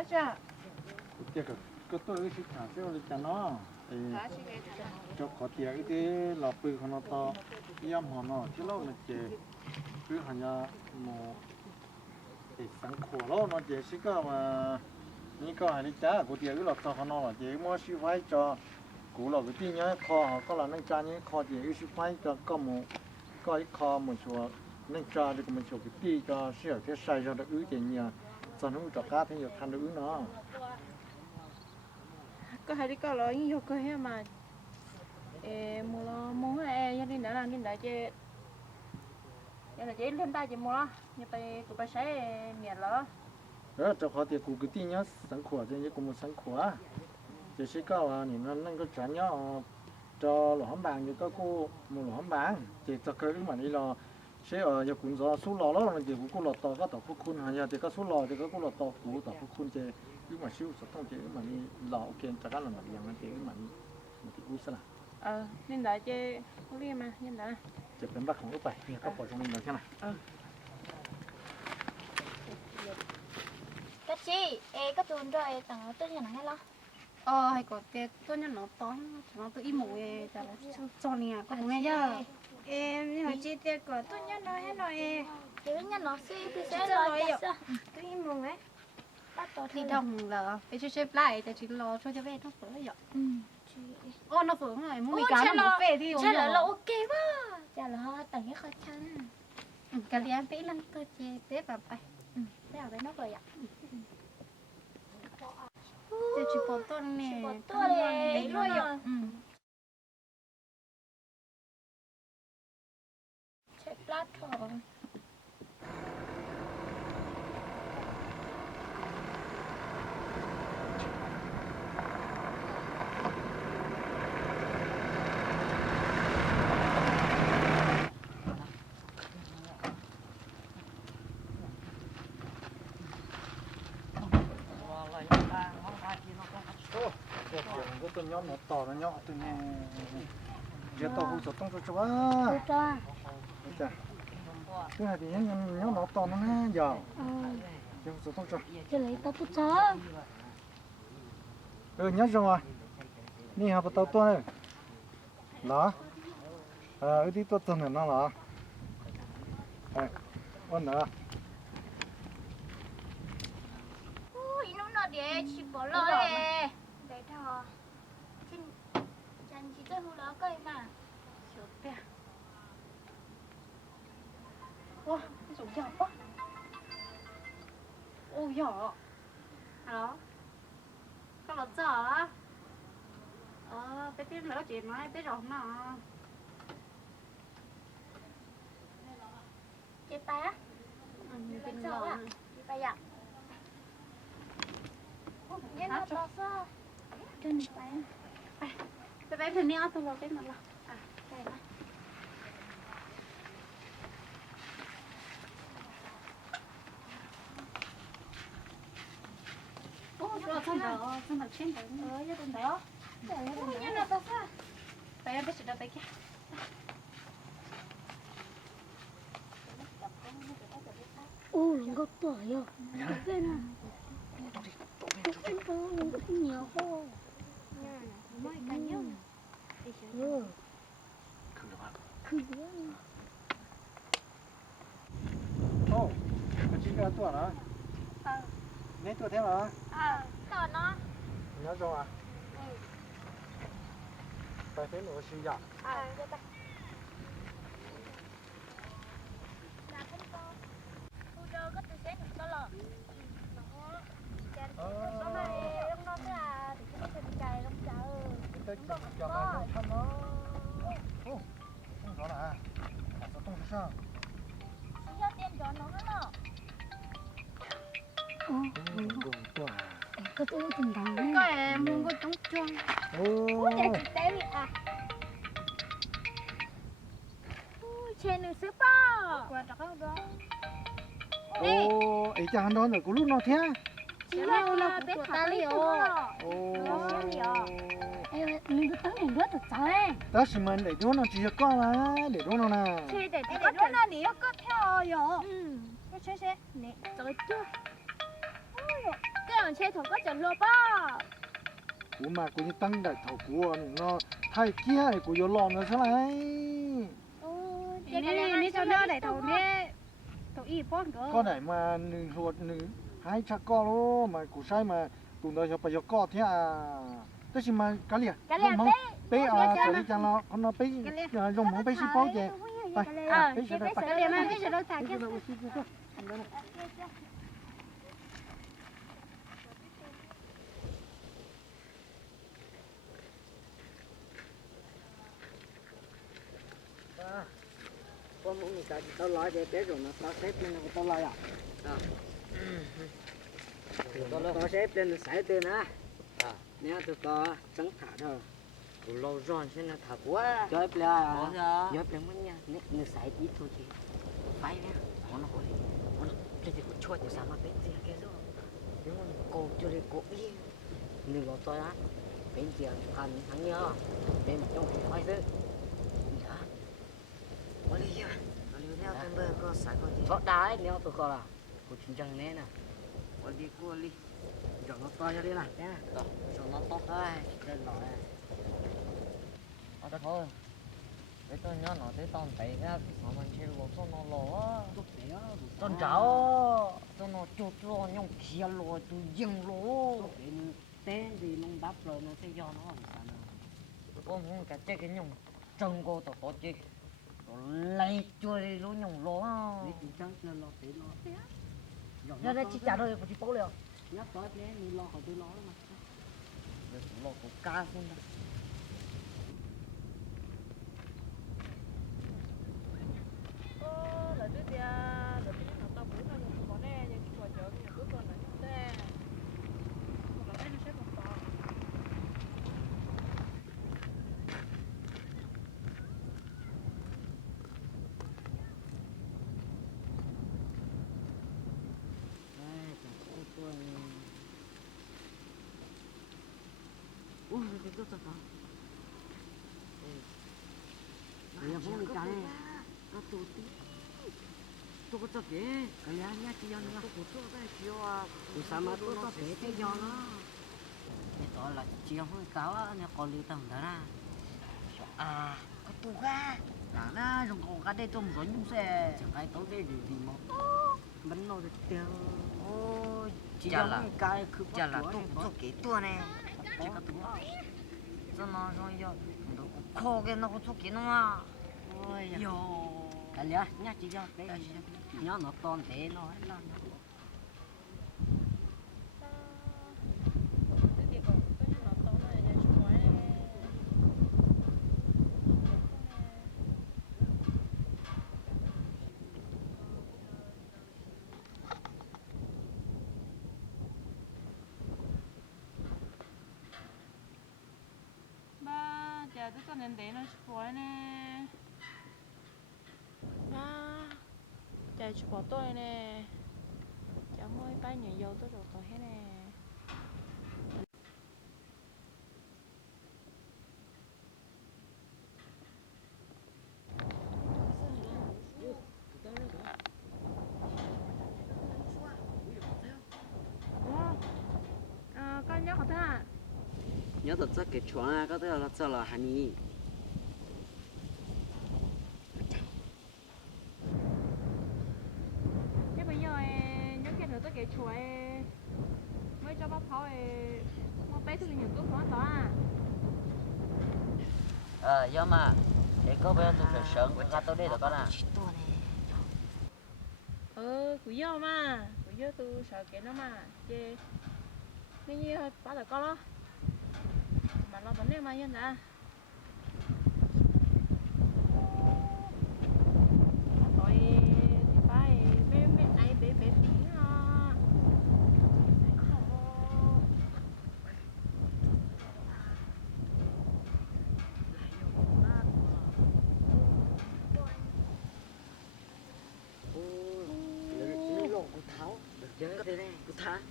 Cá chưa? Tiệc cái tôi cái sự thả sẽ là cho nó cho có tiệc cái lò bự của nó to yam họ nó chứ lâu là chế cứ hành nhà một cái sáng khổ lo nó chế sĩ cái mà những cái hành đi trả của tiệc cái lò to của nó là chế mua siêu phải cho cũ là cái tin nhá kho có là nâng cha những kho chế cái siêu phải cho có một cái kho một số nâng cha thì một số cái ti cho siêu cái sai cho nó ứ chế nhiều cho nó cho cá thì nhiều khăn ứ nó có hai đứa con lo nhiều có hết mà mua hai gia đình đã làm nên đã chơi giờ là chơi lên tay chơi mua như vậy tụi bay sẽ miệt lắm đó cho họ thì cụ cái tin nhá sáng khỏe thì như cũng một sáng khỏe chỉ sĩ cao à thì nó nâng cái chén nhá cho lỗ hóm bàng như có cô một lỗ hóm bàng chỉ cho cái mà đi là sẽ ở nhà cũng do số lò đó là chỉ cũng lò to có tàu phun khuôn hay thì có số lò thì có lò to cũ tàu phun khuôn chỉ cứ mà siêu số thông chỉ mà đi lò kia chắc chắn là mà đi ăn chỉ mà đi một cái cú sao nên đã chơi không đi mà nên đã chỉเป็นบักของลูกไปเนี่ยก็ปล่อยตรงนี้เลยใช่ไหมcái chi có tuần rồi tao tôi nhà nó hay có cái tôi nhận nó to nó tôi im mù chả là cho nè có nghe chưa em nhưng mà chi tiết của tôi nhớ nói hết rồi chỉ biết nhà nó xí thì sẽ sẽ nói nói tôi im mùng ấy thì đồng là phải chơi lại tại chỉ lo cho về nó phở vậy nó phở này muốn đi cá nó về thì trả lời là ok quá trả lời họ tặng cái khó khăn cái liền tí lần tôi chơi tiếp vào bay thế là với nó rồi ạ tôi chỉ bỏ tuần nè tôi lấy luôn rồi chạy platform có tôi nhón nó to nó nhọ tôi nghe giờ to hụt số tông cho quá cái này thì nhón nó to nó giờ giờ số tông cho lấy tao tút chó nhớ rồi đi học tao to này đó cái tí tôi tuần này nó là ôn nữa nó để chỉ bỏ lỡ để thò xin chân chỉ tôi hú đó cây mà sốt bè wow cái sốt nhỏ quá ô nhỏ đó có lọt giỏ á bé tiếp nữa chị nói bé rồi không nào chị ba bên lò chị ba ạ nhân nó to sao trên bạn bé thằng neo tôi lọt cái mặt lọt đây này rồi xong rồi trên đó cho tên đó nhân nó to sao bé bé sẽ đập bé kia ui gốc tuổi rồi bên này nhiều không mấy cá nhân ô cái chỉ cái tuổi đó nấy tuổi thế mà to nó nhớ rồi à phải thế nữa suy giảm cho mày thăm nó không rõ là không sao có tôi tình cảm đấy có em muốn có trống tròn trên này xếp bao qua đó đó ô ấy cha hắn đó rồi có lúc nào thế chỉ là biết thả liều mình cứ tấn mình rất là trời đó là mình để đốn nó chỉ có là để đốn nó nè để đốn nó để có theo rồi cái xe nè trời chưa cái thằng chơi thằng có chọn lô bao cú mà cú như tăng đại thầu cú nó thay kia cú vô lò nữa sao này Nè cho nó để thầu nè thầu y phong cơ có này mà nừng ruột nừng hai chắc co lô mà cú sai mà tụi nó cho phải cho co thế à thế thì mà cá liền bé à xử lý cho nó bé dùng món bé xí bó về bé sẽ được cái liền mà cái đâu thả kia có mỗi người ta chỉ tao nói để bé rồi nó tao xếp lên nó tao nói à tao xếp lên nó sai tên á nè tụi tao trắng thả thôi tụi lâu rồi xem là thả quá chơi play à chơi play mất nha nó sai ít thôi chị phải nè nó cái gì cũng chua thì sao mà bên gì cái đó nếu mà cô chơi thì cô đi đừng có tôi á bên gì ăn thắng nhớ bên trong thì phải chứ có đá nếu tụi con là của chúng chẳng nè nè cô đi cho nó to cho đi là nhá cho nó to thôi trên nói đó thôi để tôi nhớ nó tới tòn tệ ra mà mình chơi lỗ cho nó lỗ tôn cháu cho nó chuột lo nhung kia lỗ tôi dừng lỗ té gì nó đắp rồi nó sẽ do nó làm sao nào con không cả chơi cái nhung trông cô tổ chơi lấy chui lú nhung lúa đi chỉ trắng cho lo tí lo giờ đây chỉ trả rồi của chị bố liền nhắc tới thế mình lo khỏi tôi lo mà được lo của ca luôn đó là đứa tia là đứa nó tao muốn nó dùng món này nhưng chỉ còn chờ cái đứa con là chúng ta một cái nó sẽ còn to ui cái tốt thật bây giờ bố mình cái nó tụt tí tôi có cho kể cái nhà nhà chị ăn nó cũng tốt đấy chiều à tôi sao mà tôi có thể cái giò nó cái đó là chiều hơi cáo á nhà còn lưu tầng đó nè à có tụ ga là nó dùng cổ ga đây trong rồi nhung xe chẳng ai tối đây gì mà bánh nó được tiêu ôi chỉ là cái cứ chả là tôi có kỹ tua này chỉ có tụ cho nó rồi giờ nó khô cái nó có chút kỹ nó mà ôi yo cái lẽ nhá chị cho cái nhá nó toàn thế nó hết là giờ tôi nên để nó chụp nè ba giờ chụp tôi nè cháu mới bay nhảy dầu tôi rồi tôi hết nè con nhớ có thế à nhớ thật rất cái chỗ này có thể là cho là hành gì thế bây giờ nhớ kia nữa tôi kể chuối mới cho bác pháo mua bé thứ nhiều tốt quá đó à do mà để có bây giờ tôi phải sớm ra tôi đây được con à của do mà của do tôi sợ cái nó mà chê nếu như bắt được con đó mà lo vấn đề mà nhân đã thôi thì phải mẹ ai bé bé tí à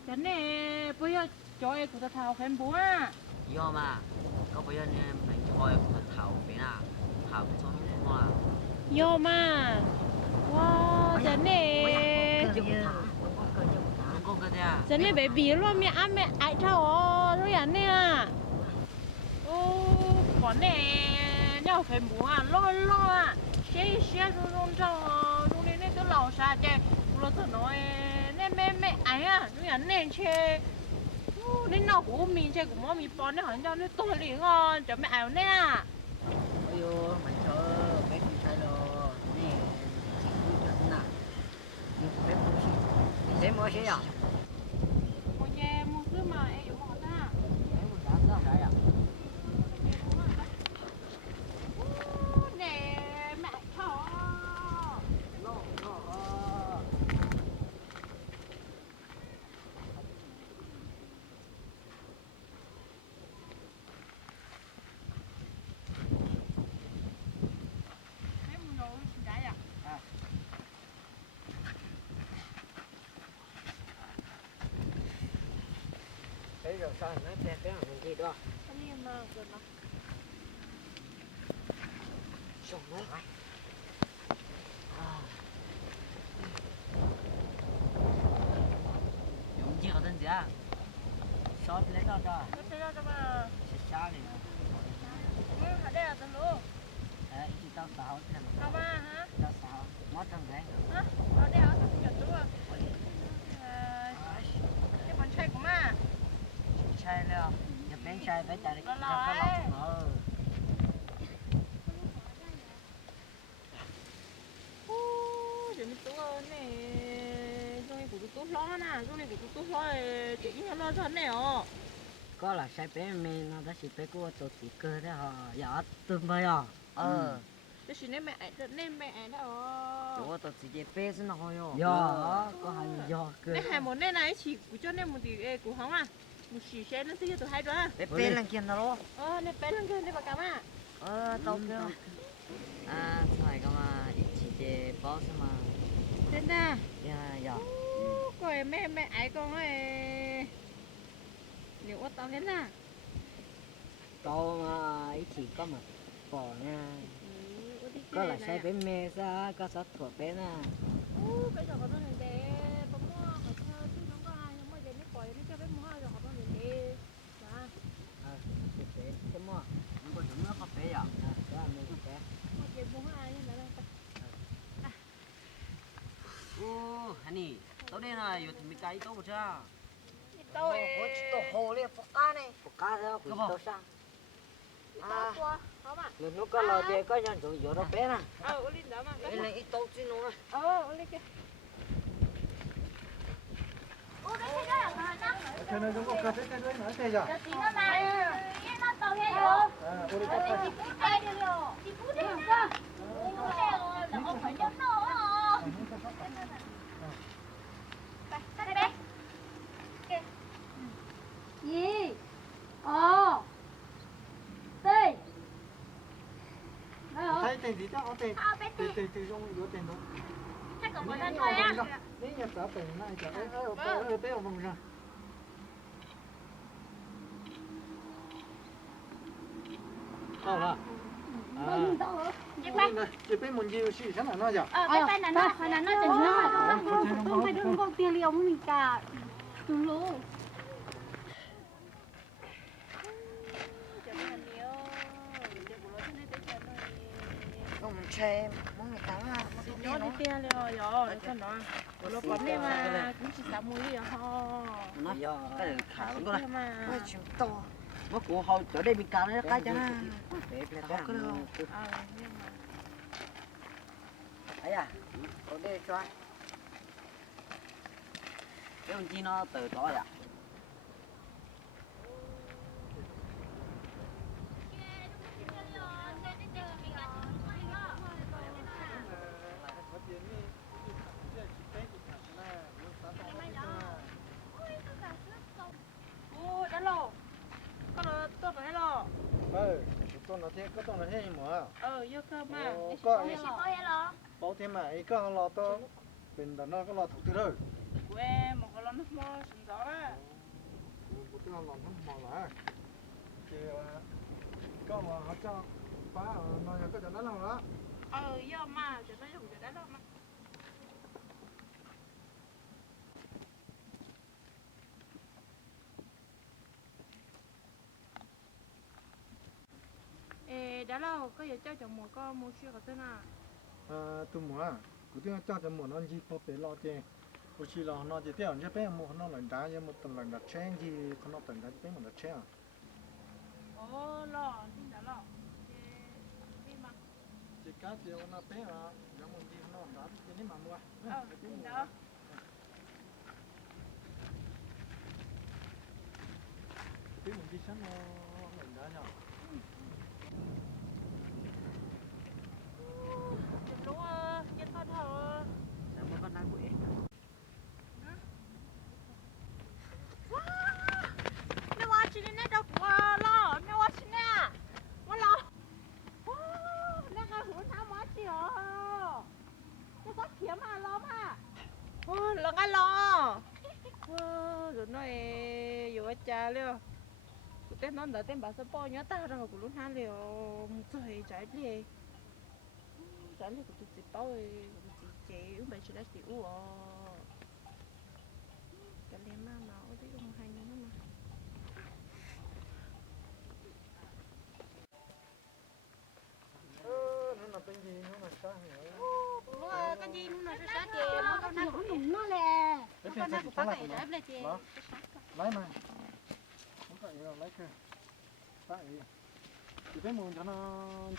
cái này bây giờ cho em của ta thao khen bố à do mà có bây giờ nên mình coi một thầu bên nào thầu cho nó hoa vô mà wow cái này cái gì à? Giờ này bé bì luôn mẹ ăn mẹ ai thao rồi à nè. Ô, con này nhau phải mua à, lo à. Xe rong trong này tôi lẩu xa chứ. Tôi tôi nói mẹ ai à, rồi à nè chơi. Nên nào cũng mình chơi cũng mình bỏ nó hẳn cho nó tôi liền ngon, cho mẹ ai nè. Ôi yo, mình chờ bé cũng sai rồi. Nè, chị cũng chuẩn nè. Nhưng bé cũng xí. Bé mua xí à? Mua chè, mua thứ mà em dùng mua ta. Bé cũng đã sao cái à? Nè, mẹ cho. Nó. Em mua đồ xin trái à? Thế rồi sao nó té té mình gì đó. Cái này mà gần nó. Xong đấy. Dùng gì có tên gì à? Shop lấy đó cho. Cái đó mà. Xa này. Ở đây là tao luôn. Đấy, chị tao xáo thế này. Tao ba hả? Tao xáo. Mót trong đấy. Hả? Ở đây ở tao nhận đúng à? Cái con trai của má. Chai leo. Nhập bên chai bé chạy đi. Lo Nó ấy. Giờ mình tú này. Rồi của tú lo nè, rồi của tú lo chỉ lo cho này à. Có là sai bé mình nó đã chỉ bé của tôi chỉ cơ đấy hả? Dạ, tôi mới à. Cái gì này mẹ đó. Chỗ tôi chỉ để bé xin hỏi yo. Dạ, có hàng yo cơ. Này hai món này chỉ của cho nên một tí của không à? Một xì xe nó sẽ tôi hai đó. Bé bé lần kia nó. Này bé lần kia này bà cảm à? Tao kia. À, phải cơ mà, chỉ để bao xem mà. Tên nè. Dạ. Coi mẹ ấy con ơi. Liệu có tao đến nè. Tao mà chỉ có một bỏ nha. Có là sai bé mẹ ra, có sát thuộc bé nè. Bây giờ có tao đến để bấm mua có thơ chứ không có ai nhưng mà để nó coi nó cho bé mua rồi có tao đến để. Dạ. Bé cái mua. Nhưng mà chúng nó có bé à? Đó mình có bé. Mà để mua ai nhưng mà là Ô, honey, tao đây là yêu thì cái tao một cha. tao Tao hồ lên phụ cá này. Phụ cá đó, phụ tao sang. tao qua không à? Nó có lò thì có nhân dụng vô đó bé nè. Ở lên đó mà. Đây là ít tao chứ nó. Ở lên kia. Ô, cái đó là người nó. Thế nên chúng có cà phê cái đấy nữa thế giờ. Chị nó mà. Nó tao hay rồi. Ôi cà phê. Chị phút đây được rồi. Chị phút đây được cơ. Chị phút đây rồi. Là không phải nhấp nó rồi. Đây bé. Gì? Tê. Thấy tiền gì đó, tiền. Bé Tiền không có tiền đâu. chắc còn còn thôi á. Nếu như trả tiền này trả bé ở vùng ra. Là. Chị bé muốn gì xí thế nào nó giờ? Bé này nó phải là nó chừng nó. Không phải đừng có tiền liều mình cả. Đừng lố. Không chơi, muốn người ta mà. Nó đi tiền rồi rồi, sao nó? Nó có nên mà cũng chỉ 60 rồi ho. Nó cái này khá lắm coi mà. này. Chịu to. Nó của hồi chỗ đây mình cào nó cái cho nó. Bé bé cái đâu. Nhưng mà Ấy à, ở đây cho anh. Cái con chi nó từ đó vậy? đã lô. Con nó tốt rồi hello. Con nó thế, có nó thế mà. Yêu cơ mà. Có Chị coi hello. bảo thế mà, có lo to bên đó nó có lo thuộc rồi. Của em một cái lon nước mơ sừng gió á. Một cái lo không mò lại. Thì có mà họ cho phá nó có cho nó làm đó. Yêu mà, cho nó dùng cho đã lô mà. đã lâu có giờ cho chồng mùa có mua xưa có thế nào tụi mùa cứ tiếng cho cho mùa nó gì có bé lo chứ bữa chỉ lo nó chỉ theo nhớ bé mùa nó lần đá nhưng một tuần lần đặt chen gì nó tuần đá bé một đặt chen ồ lo xin đã lo chỉ cá chiều nó bé à giống một gì nó đá cái này mà mua xin đó cái mình đi sáng nó lần đá nhau đúng không nhân con thở Sao mà con đang quỷ? nèว่าชิลินดอกว่าล่อแม่ว่าชิน่ะว่าล่อแล้วก็หูทำว่าชิเหรอจะก็เขียมาล้อมอ่ะแล้วก็ล้อrồi nóiอยู่อาจารย์เลยกูเต้นนอนเดี๋ยวเต้นบาสปอร์nhớ ta rồiกูรู้ทันเลยtrời trái đi trái điกูchỉ baoกูchỉ chế uống bánh chỉ là chỉ uống cái này mà nó đi không hay nữa mà nó là cái gì nó là sao nhỉ cái gì nó sát chị nó con đang cũng nó lè cái con đang gì cũng sao phát lại cái đấy chị lấy mà không phải lấy cơ tại thì cái mồm cho nó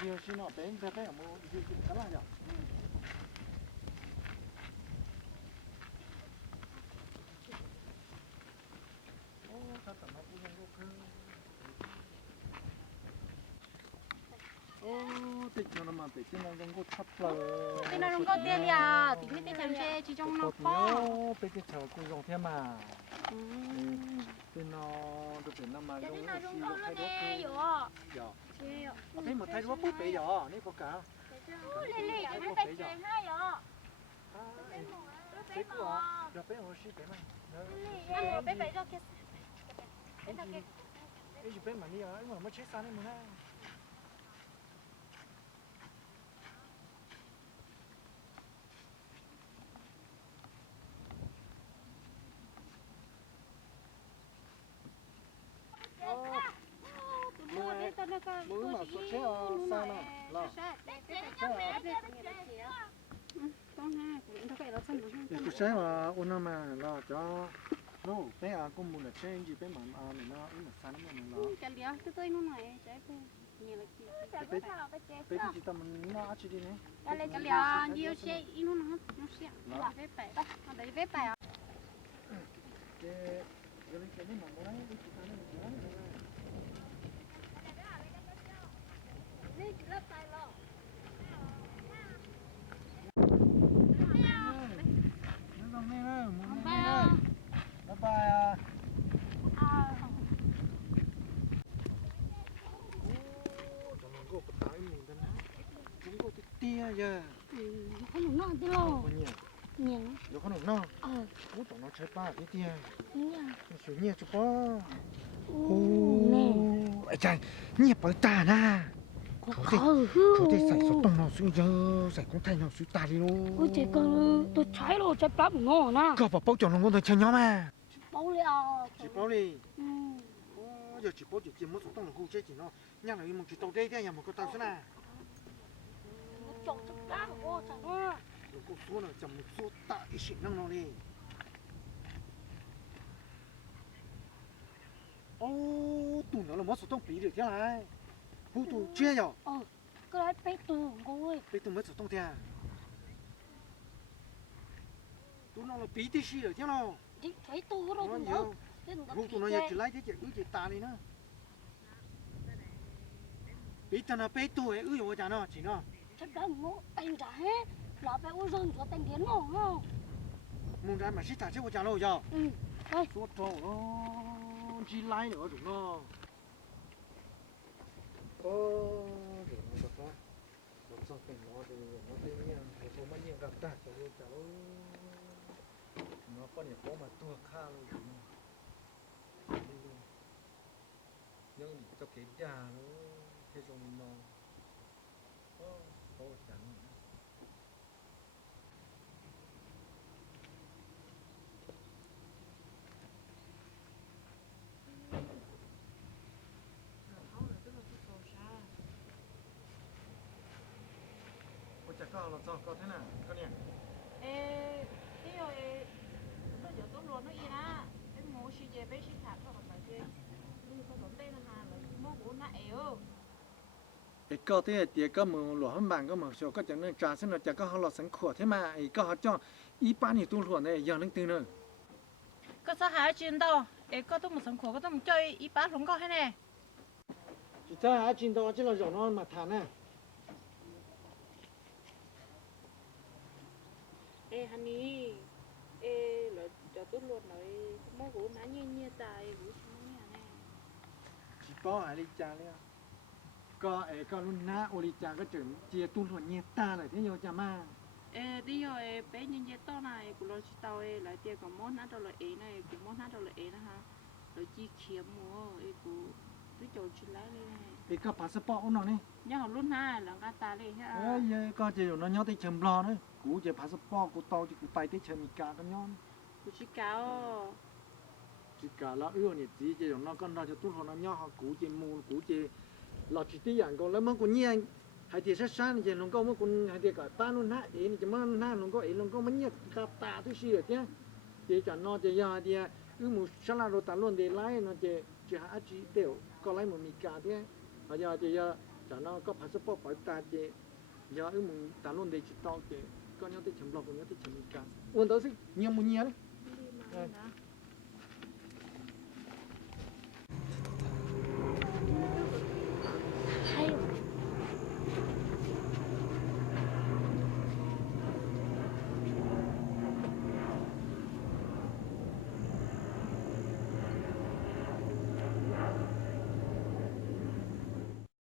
nhiều xin nó bé bé ở mồm nhiều cái là nhỉ ô sao tận nó cũng không có ô tịt nó mà tịt nó không có thấp lờ thì nó không có tiền à thì mấy tiền thằng xe chỉ trong nó có bây giờ chờ cũng dùng thêm mà thì nó được đến năm mà dùng nó xì không thay có đổi nè giờ rồi thế mà thay đổi bút bể giờ này có cả lì lì nó phải chuyện hay rồi bé của giờ bé hồi xí bé mà anh bé phải cho kia ấy bé mà đi ấy mà mới chết sao đấy mà mới mà số chết sao nào là con ha cũng nó phải là xong rồi thì số chết mà ôn mà là cho nó bé à cũng muốn là chết gì bé mà mình nó ý là sao nó cái gì cái tôi nó này trái cái nhiều là chị bé thì tầm nó chỉ đi này cái gì nhiều xe nó xe nó bé phải nó đấy bé phải cái này mà muốn ấy cái gì nó muốn bye à. Chẳng có cái tái mình đó chúng có cái tia giờ không nó đi lo có nhiều nhiều nó không nó út nó chơi ba cái tia số nhiều chụp bó ai chạy nhiều bởi ta na có thể xảy số tông nào suy giờ xảy cũng thay nào suy ta đi luôn ôi chị cơ tôi trái rồi trái bắp ngon nè cơ bảo bao chọn nó tôi chơi nhau mà bao liao chỉ bao đi giờ chỉ bao chỉ kiếm một số tông là gu chơi chỉ nó nhang là một chỉ tàu đây thế nhà một cái tàu thế nào chọn chút cá ô chẳng à rồi cô số là chồng một số tạ cái chuyện năng nó đi ô tụi nó là một số tông bí được thế này hú tụi chia rồi cái đấy bé tù ôi bé tụi mấy số tông thế à tụi nó là bí tí xí được thế nào đi thấy tù rồi nó tụi nhiều nó hú tụi nó giờ chỉ lấy thế chỉ ư chỉ ta đi nữa bí tụi nó bé tụi ấy ư rồi chả nó chỉ nó chắc đã ngộ tay trả hết là bé ôi dân cho tay điên nổ không muốn ra mà xí thả chứ chả lâu giờ đây số trâu nó chỉ lấy nữa chúng nó ô để nó được đó nó sao phải nó thì nó tự nhiên một số mấy nhiều gặp ta cho cháu nó có điểm có mà tua kha luôn nhưng cho cái già nó thế rồi nó có chẳng sao có thế nào có nè ê thế rồi nó giờ tôi luôn nó gì đó em mua xí về bé xí thảm rồi còn phải gì lưu có tốn tên là rồi mua của nó ẻo cái có thế thì có một lúa hơn bằng có một số có chẳng nên trả xin nó chẳng có họ lọt sẵn khổ thế mà ấy có họ cho ý bán thì tu lúa này giờ nên từ nữa có sao hả chuyện đâu ê có tôi một sản khổ có tôi một chơi ý bán không có hay nè chỉ cho hả chuyện đó chỉ là rõ nó mà thà nè ê honey ê là cho tôi luôn nói mua của má nhẹ tài của chúng nhà nè chỉ có hả đi cha đấy có ấy có luôn na ô đi cha có chừng chia tu lúa nhẹ ta lại thế nhiều cha mà ê đi rồi bé nhân chế to này của lo tao ê lại tiền còn món nát đâu là ế này của món nát đâu là ế đó ha rồi chi kiếm mua ê của tôi cho chị lấy đây này ấy có passport nó này nhớ họ luôn ha là gà ta đây ha ơi có chỉ nó nhớ tới chấm lo đấy cú chỉ passport cú tàu chỉ cú tay tới chấm cả cái nhon của chị cáo chỉ cả là ưa nhiệt gì chỉ nó con ra cho tu lúa nó nhớ họ cú chỉ mù cú chỉ lọt chỉ tí dạng còn lấy món của nhiên hay thì sát sát thì nó có món của hay thì cả ta nó nát ý thì món nát nó có ý nó có món nhiệt cả ta thứ gì thế thì chẳng nó thì giờ thì một sát là rồi ta luôn để lái nó chỉ hả chỉ đều có lấy một mì cà thế bây giờ thì giờ chẳng nó có passport phải ta thì giờ một ta luôn để chỉ tao thì có nhớ tới chấm lọc có nhớ tới chấm mì cà uống đó gì nhiều một nhiều đấy đi mà